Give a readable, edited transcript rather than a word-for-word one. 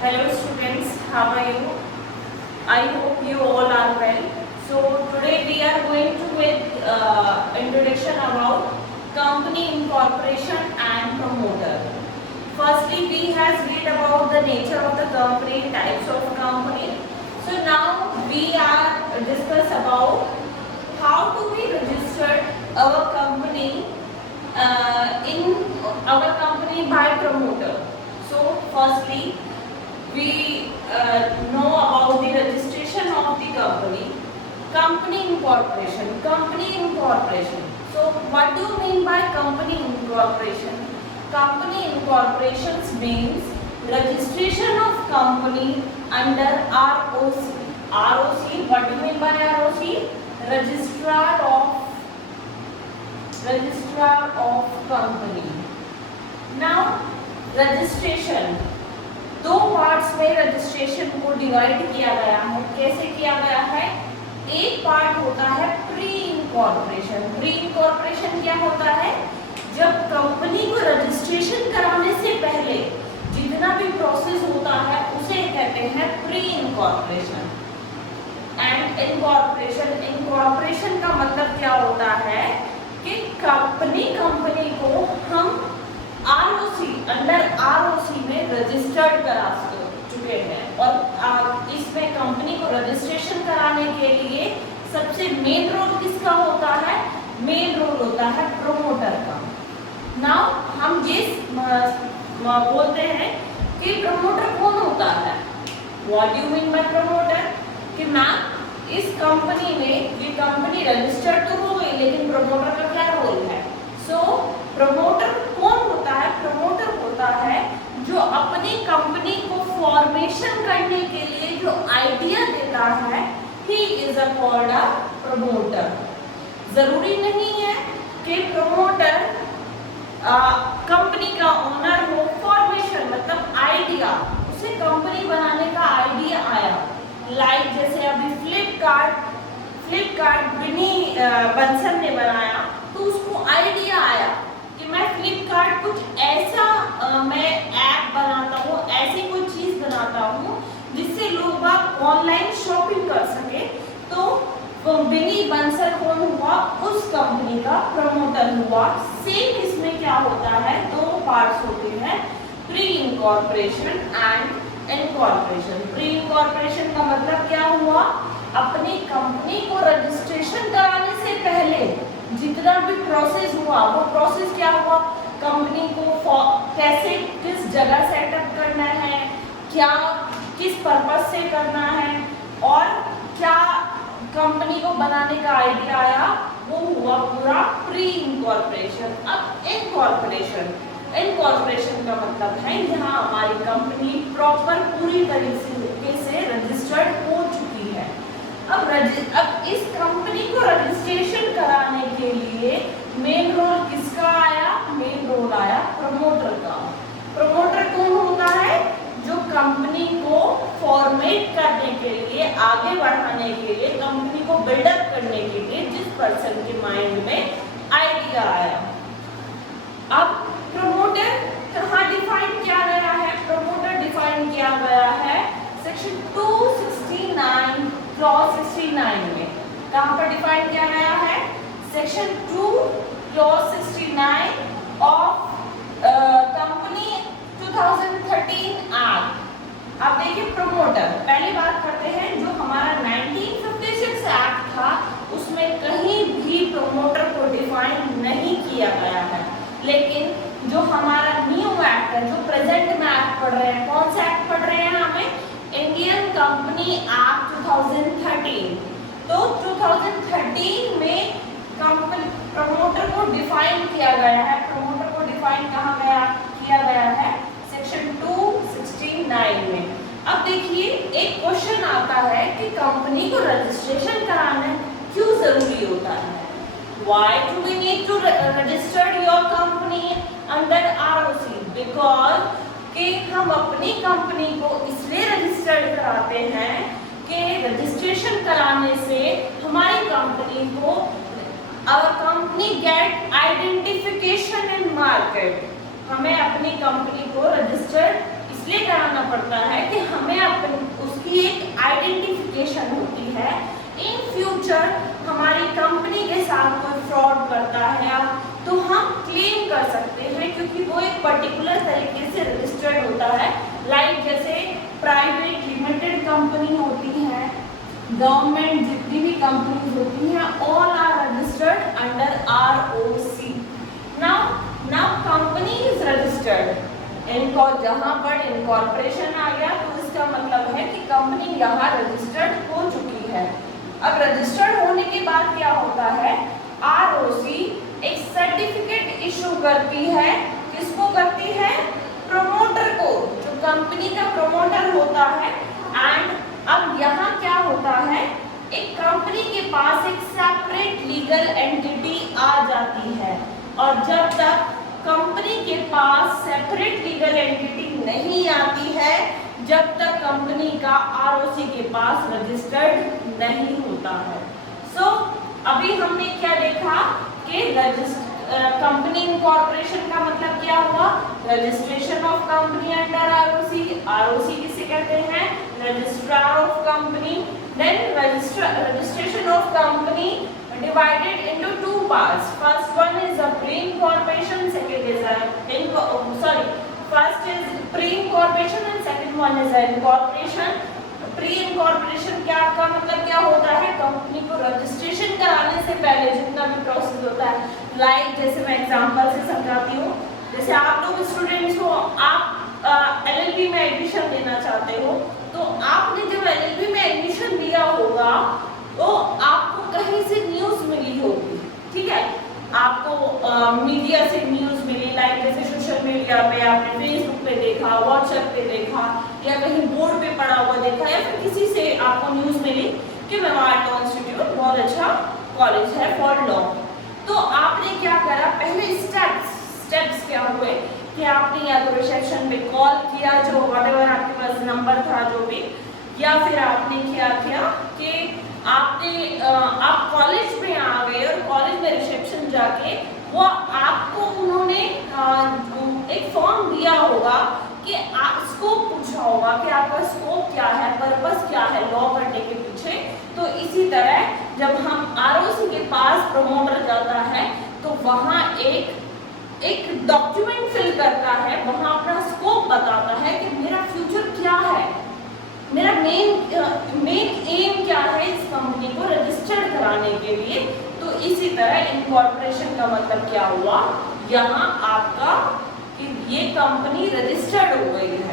Hello students, how are you? I hope you all are well. So today we are going to with introduction about company incorporation and promoter. Firstly, we has read about the nature of the company, types of company. So now we are discuss about how to be registered our company in our company by promoter. So firstly, we know about the registration of the company, company incorporation. So what do you mean by company incorporation? Company incorporations means registration of company under ROC. What do you mean by ROC? Registrar of company. Now registration, दो parts में registration को divide किया गया है. कैसे किया गया है? एक पार्ट होता है प्री इनकॉर्पोरेशन क्या होता है? जब कंपनी को रजिस्ट्रेशन कराने से पहले जितना भी प्रोसेस होता है उसे कहते हैं प्री इनकॉर्पोरेशन. एंड इनकॉर्पोरेशन का मतलब क्या होता है कि कंपनी को हम अंडर ROC में रजिस्टर्ड करा चुके हैं. और इसमें कंपनी को रजिस्ट्रेशन कराने के लिए सबसे मेन रोल किसका होता है? मेन रोल होता है प्रमोटर का. नाउ हम ये बोलते हैं कि प्रमोटर कौन होता है. What do you mean by promoter? कि मैम इस कंपनी में ये कंपनी रजिस्टर्ड तो हो गई, लेकिन प्रमोटर का क्या रोल है? सो प्रमोटर कौन होता है? प्रमोटर होता है जो अपनी कंपनी को फॉर्मेशन करने के लिए जो आइडिया देता है, he is called a promoter. जरूरी नहीं है कि प्रमोटर कंपनी का ओनर हो. फॉर्मेशन मतलब आइडिया, उसे कंपनी बनाने का आइडिया आया. लाइक जैसे अभी फ्लिपकार्ट बिनी बंसल ने बनाया, तो उसको आइडिया आया कि मैं फ्लिपकार्ट कुछ ऐसा मैं ऐप बनाता हूँ, ऐसी कोई चीज बनाता हूँ जिससे लोग ऑनलाइन शॉपिंग कर सके. तो बिनी बंसल कौन हुआ? उस कंपनी का प्रमोटर हुआ. सेम इसमें क्या होता है? दो पार्ट्स होते हैं, pre incorporation and incorporation. Pre incorporation का मतलब क्या हुआ? अपनी कंपनी को रजिस्ट्रेशन कराने से पहले जितना भी प्रोसेस हुआ, वो प्रोसेस क्या हुआ? कंपनी को कैसे, किस जगह सेटअप करना है, क्या किस पर्पस से करना है, और क्या कंपनी को बनाने का आइडिया आया, वो हुआ पूरा प्री इनकॉर्पोरेशन. अब इनकॉर्पोरेशन का मतलब है यहाँ हमारी कंपनी प्रॉपर पूरी तरीके से रजिस्टर्ड हो चुकी है. अब इस कंपनी को रजिस्ट्रेशन कराने के लिए मेन रोल किसका आया? मेन रोल आया प्रमोटर का. प्रमोटर कौन होता है? जो कंपनी को फॉर्मेट करने के लिए, आगे बढ़ाने के लिए, कंपनी को बिल्डअप करने के लिए जिस पर्सन के माइंड में आइडिया आया. अब प्रमोटर कहाँ डिफाइन किया गया है? प्रमोटर डिफाइन किया गया है सेक्शन 269 क्लॉज 69 में. कहाँ पर डिफाइन किया गया है? Section 2 clause 69 of company 2013 act. अब देखिए प्रमोटर, पहली बात करते हैं जो हमारा 1956 एक्ट था, उसमें कहीं भी प्रमोटर को डिफाइन नहीं किया गया है. लेकिन जो हमारा न्यू एक्ट है, जो प्रेजेंट में एक्ट पढ़ रहे हैं, कौन सा एक्ट पढ़ रहे हैं हमें? Indian company act 2013. तो 2013 में कंपनी प्रमोटर को डिफाइन किया गया है. प्रमोटर को डिफाइन कहाँ किया गया है? सेक्शन 269 में. अब देखिए एक क्वेश्चन आता है कि कंपनी को रजिस्ट्रेशन कराना क्यों जरूरी होता है? Why do we need to register your company under ROC? Because कि हम अपनी कंपनी को इसलिए रजिस्टर्ड कराते हैं कि रजिस्ट्रेशन कराने से हमारी कंपनी को our company get identification in market. हमें अपनी कंपनी को रजिस्टर्ड इसलिए कराना पड़ता है कि फ्यूचर हमारी कंपनी के साथ कोई फ्रॉड करता है तो हम क्लेम कर सकते हैं, क्योंकि वो एक पर्टिकुलर तरीके से रजिस्टर्ड होता है। लाइक जैसे प्राइवेट लिमिटेड कंपनी होती है, गवर्नमेंट जितनी भी कंपनीज होती हैं, all are registered under ROC। Now company is registered, इनको जहां पर इनकॉर्पोरेशन आ गया तो इसका मतलब है कि कंपनी यहाँ रजिस्टर्ड हो चुकी है। अब रजिस्टर्ड होने के बाद क्या होता है, ROC एक सर्टिफिकेट इशू करती है। किसको करती है? प्रमोटर को, जो कंपनी का प्रमोटर होता है। एंड अब यहाँ क्या होता है, एक कंपनी के पास एक सेपरेट लीगल एंटिटी आ जाती है, और जब तक कंपनी के पास सेपरेट लीगल एंटिटी नहीं आती है, जब तक कंपनी का ROC के पास रजिस्टर्ड नहीं होता है। सो अभी हमने क्या देखा कि कंपनी इनकॉर्पोरेशन का मतलब क्या हुआ, registration of company under ROC किसे कहते हैं, registrar of company. Then registration of company divided into two parts. First one is a pre-incorporation, second is first is pre-incorporation and second one is incorporation. Pre-incorporation क्या का मतलब क्या होता है, company को रजिस्ट्रेशन कराने से पहले जितना भी प्रोसेस होता है। लाइक जैसे मैं एग्जांपल से समझाती हूँ, जैसे आप लोग स्टूडेंट्स हो, आप LLB में एडमिशन लेना चाहते हो, तो आपने जब LLB में एडमिशन लिया होगा तो आपको कहीं से न्यूज़ मिली होगी, ठीक है, आपको मीडिया से न्यूज़ मिली, लाइक जैसे सोशल मीडिया पे आपने फेसबुक पे देखा, व्हाट्सएप पे देखा, या कहीं बोर्ड पे पढ़ा हुआ देखा, या फिर किसी से आपको न्यूज़ मिली कि मेवाड़ लॉ इंस्टीट्यूट बहुत अच्छा कॉलेज है फॉर लॉ। तो आपने क्या करा, पहले स्टेप्स क्या हुए कि आपने या तो रिसेप्शन पे कॉल किया, जो व्हाटएवर आपके पास नंबर था जो भी, या फिर आपने क्या किया कि आप कॉलेज में आ गए और कॉलेज में रिसेप्शन जाके वो आपको उन्होंने एक फॉर्म दिया होगा कि स्कोप पूछा होगा कि आपका स्कोप क्या है, पर्पस क्या है लॉ करने के पीछे। तो इसी तरह जब हम ROC के पास प्रमोटर जाता है तो वहाँ एक डॉक्यूमेंट फिल करता है, वहाँ अपना स्कोप बताता है कि मेरा फ्यूचर क्या है, मेरा मेन एम क्या है इस कंपनी को रजिस्टर्ड कराने के लिए। तो इसी तरह इनकॉर्पोरेशन का मतलब क्या हुआ, यहाँ आपका कि ये कंपनी रजिस्टर्ड हो गई है।